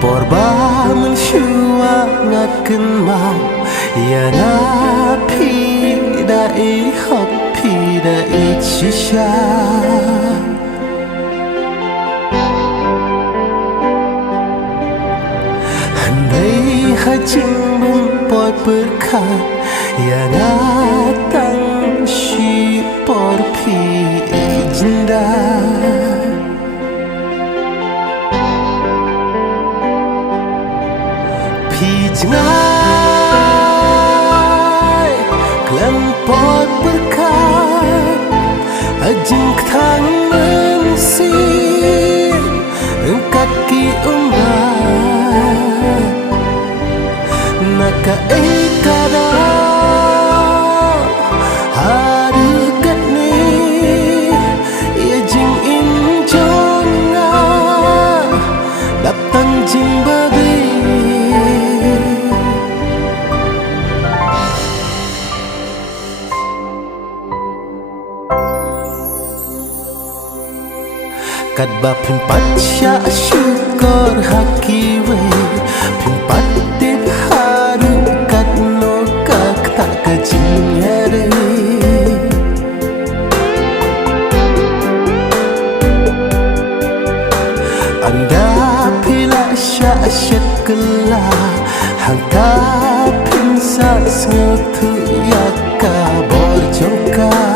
Porba mensyuangaken mau yana pidai hak pidai shisha handai hajing mempoi berkat yana tang shi por pi jinda Jangai kelempot berkat ajeng ketang mensir kaki umat naka ekada harikat ni ajeng injonga datang jimbabi Kadba pimpat sya syukur hakiwe pimpat tip haru kat no kak tak kejinyere anda pila sya asyat kela hangka pinsa sengutu yaka borjongka